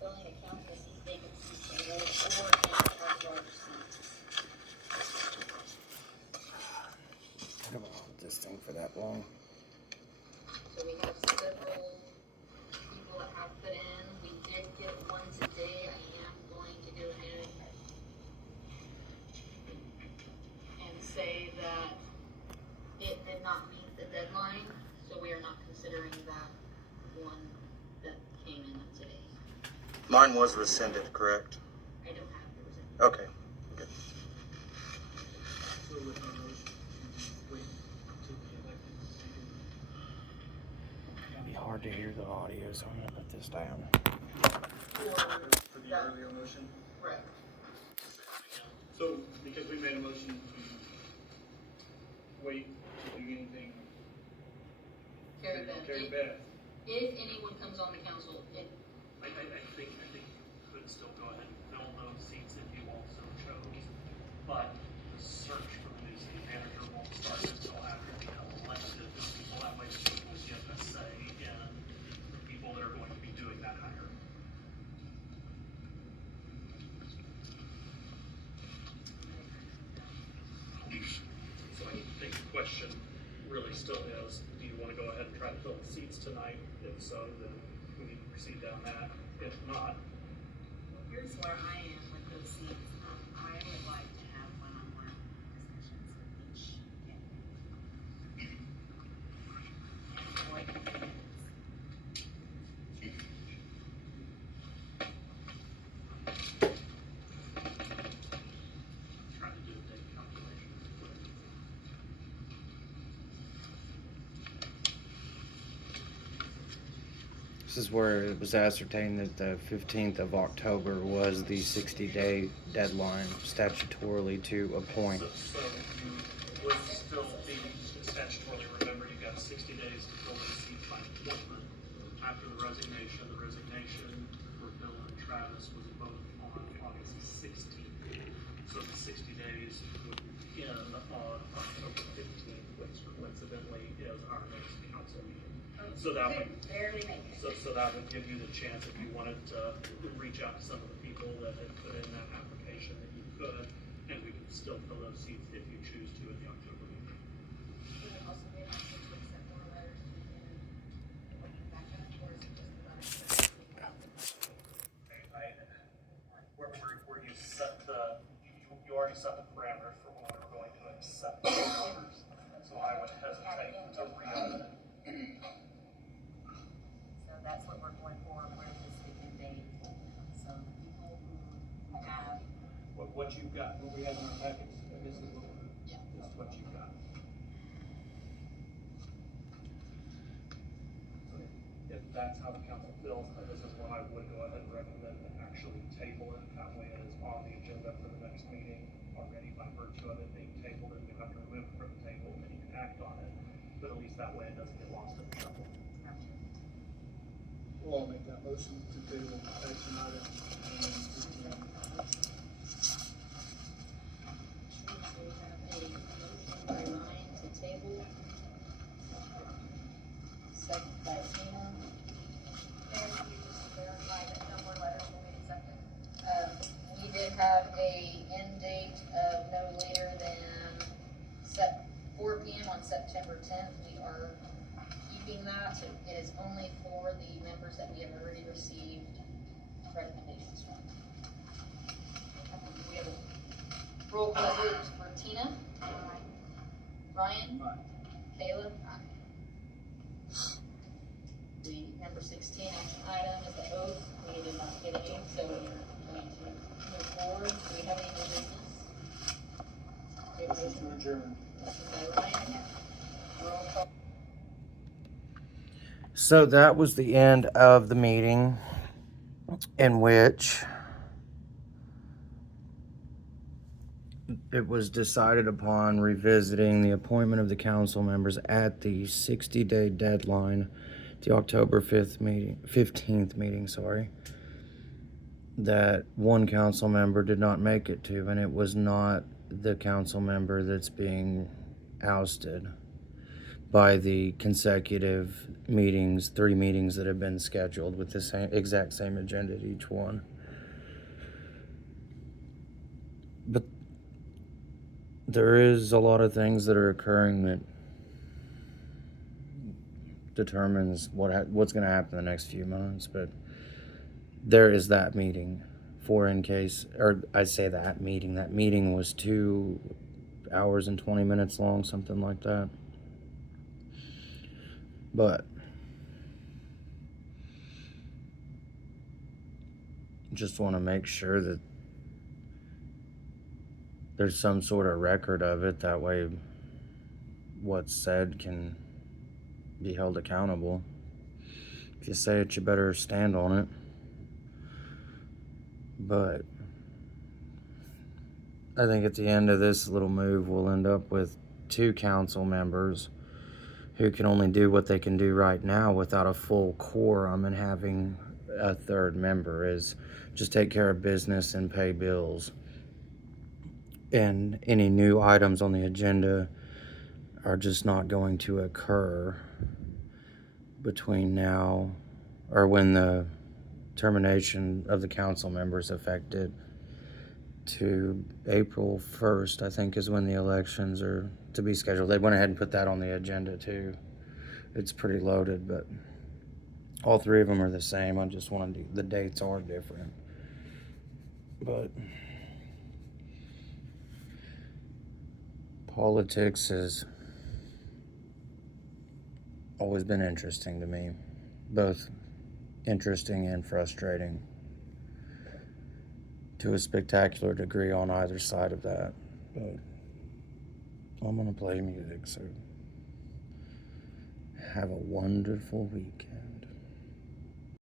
filling a council seat vacancy table or any at large seats. I don't want this thing for that long. So we have several people that have put in. We did get one today. I am going to go ahead and say that it did not meet the deadline, so we are not considering that one that came in today. Mine was rescinded, correct? I don't have the result. Okay. Good. So with our motion, wait until the elected seating. It'll be hard to hear the audio, so I'm gonna put this down. For the earlier motion. Correct. So, because we made a motion to wait to do anything. Carrie Beth. Carrie Beth. If anyone comes on the council, I think you could still go ahead and fill those seats if you also chose, but the search for the new city manager won't start until after you become elected. People that way will get a say in the people that are going to be doing that hire. So I think the question really still is, do you want to go ahead and try to fill the seats tonight? If so, then we need to proceed down that. If not, Here's where I am with those seats. I would like to have one-on-one discussions with each candidate. And avoid convenience. try to do a date calculation. This is where it was ascertained that the 15th of October was the 60-day deadline statutorily to appoint. So you would still be statutorily, remember, you got 60 days to fill the seat by appointment. After the resignation for Bill and Travis was voted on August 16th. So the 60 days would end on October 15th, which coincidentally is our next council meeting. So that would barely make it. So that would give you the chance, if you wanted to reach out to some of the people that had put in that application, that you could, and we could still fill those seats if you choose to at the October meeting. Can we also be asked to accept more letters and back up, or is it just the letters? Where you set you already set the parameters for when we're going to accept the letters. So I would hesitate to reopen it. So that's what we're going for, where this weekend date. So the people who have, What you've got, what we have in our packets, I guess is what this is what you've got. So if that's how the council feels, then this is what I would go ahead and recommend to actually table it. That way it is on the agenda for the next meeting already by virtue of it being tabled, and you have to remove it from the table and you can act on it. But at least that way it doesn't get lost in the shuffle. Well, I'll make that motion to table action item. we have a motion by Ryan to table. Second by Tina. and you just verify that no more letters will be accepted. We did have a end date of no later than 4 p.m. on September 10th. We are keeping that. It is only for the members that we have already received recommendations from. We have a roll call vote for Tina. Ryan. Aye. Kayla. Aye. The number 16 action item is the oath. We did not get any, so we're going to move forward. Do we have any new business? We have a Motion to motion adjourn. by Ryan. Roll call. So that was the end of the meeting, in which it was decided upon revisiting the appointment of the council members at the 60-day deadline, the October 15th meeting, that one council member did not make it to, and it was not the council member that's being ousted. by the consecutive meetings, 3 meetings that have been scheduled with the exact same agenda at each one. But there is a lot of things that are occurring that determines what's going to happen in the next few months. But there is that meeting that meeting was 2 hours and 20 minutes long, something like that. But just want to make sure that there's some sort of record of it. That way what's said can be held accountable. If you say it, you better stand on it. But I think at the end of this little move, we'll end up with 2 council members who can only do what they can do right now without a full quorum, and having a 3rd member is just take care of business and pay bills. And any new items on the agenda are just not going to occur between now or when the termination of the council members affected to April 1st, I think, is when the elections are to be scheduled. They went ahead and put that on the agenda too. It's pretty loaded, but all 3 of them are the same. I just wanted to, the dates are different. But politics has always been interesting to me, both interesting and frustrating to a spectacular degree on either side of that. But I'm gonna play music, so have a wonderful weekend.